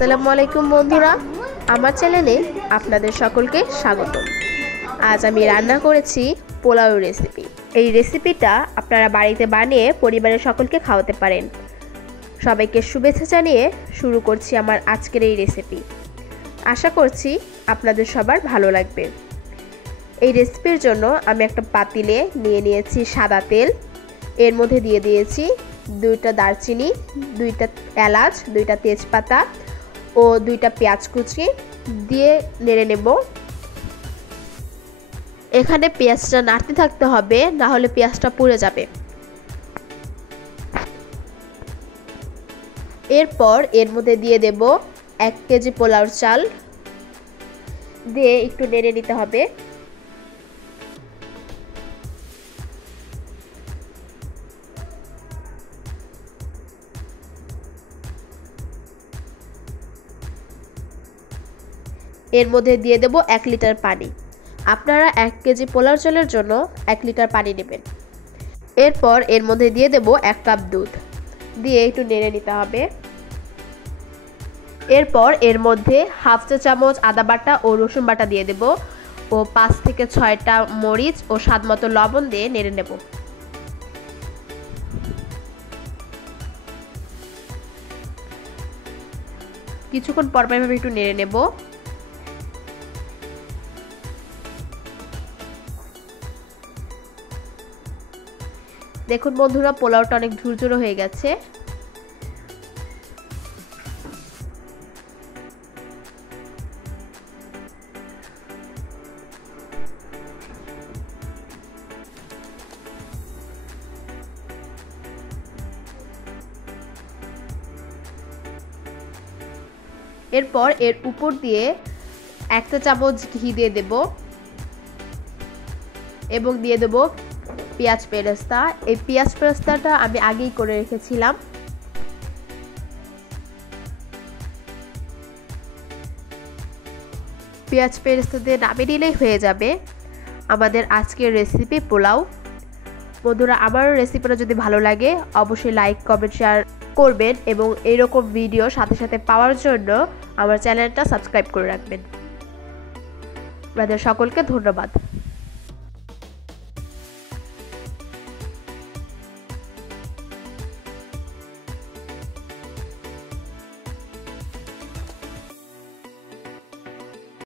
আসসালামু আলাইকুম বন্ধুরা, আমার চ্যানেলে আপনাদের সকলকে স্বাগত। আজ আমি রান্না করেছি পোলাও রেসিপি। এই রেসিপিটা আপনারা বাড়িতে বানিয়ে পরিবারের সকলকে খাওয়াতে পারেন। সবাইকে শুভেচ্ছা জানিয়ে শুরু করছি আমার আজকের এই রেসিপি। আশা করছি আপনাদের সবার ভালো লাগবে। এই রেসিপির জন্য আমি একটা পাতিলে নিয়ে নিয়েছি সাদা তেল। এর মধ্যে দিয়ে দিয়েছি 2টা দারচিনি, 2টা এলাচ, 2টা তেজপাতা ও 2টা পেঁয়াজ কুচি দিয়ে নেড়ে নেব। এখানে পেঁয়াজটা নাড়তে থাকতে হবে, না হলে পেঁয়াজটা পুড়ে যাবে। এরপর এর মধ্যে দিয়ে দেব 1 কেজি পোলাওর চাল, দিয়ে একটু নেড়ে নিতে হবে। এর মধ্যে দিয়ে দেব 1 লিটার পানি। আপনারা 1 কেজি পোলাও চালের জন্য 1 লিটার পানি নেবেন। এরপর এর মধ্যে দিয়ে দেব 1 কাপ দুধ, দিয়ে একটু নেড়ে নিতে হবে। এরপর এর মধ্যে হাফ চা চামচ আদা বাটা ও রসুন বাটা দিয়ে দেব ও 5 থেকে 6টা মরিচ ও স্বাদ মতো লবণ দিয়ে নেড়ে নেব। কিছুক্ষণ পর এভাবে একটু নেড়ে নেব। দেখুন বন্ধুরা, পোলাওটা অনেক ঝুরঝুরে হয়ে গেছে। এরপর এর উপর দিয়ে 1 চা চামচ ঘি দিয়ে দেব এবং দিয়ে দেব পেঁয়াজ বেরেস্তা। এই পেঁয়াজ বেরেস্তাটা আমি আগেই করে রেখেছিলাম। পেঁয়াজ বেরেস্তা দিয়ে নামিয়ে নিলেই হয়ে যাবে আমাদের আজকের রেসিপি পোলাও। বন্ধুরা, আমার রেসিপিটা যদি ভালো লাগে অবশ্যই লাইক, কমেন্ট, শেয়ার করবেন এবং এইরকম ভিডিও সাথে সাথে পাওয়ার জন্য আমার চ্যানেলটা সাবস্ক্রাইব করে রাখবেন। আপনাদের সকলকে ধন্যবাদ।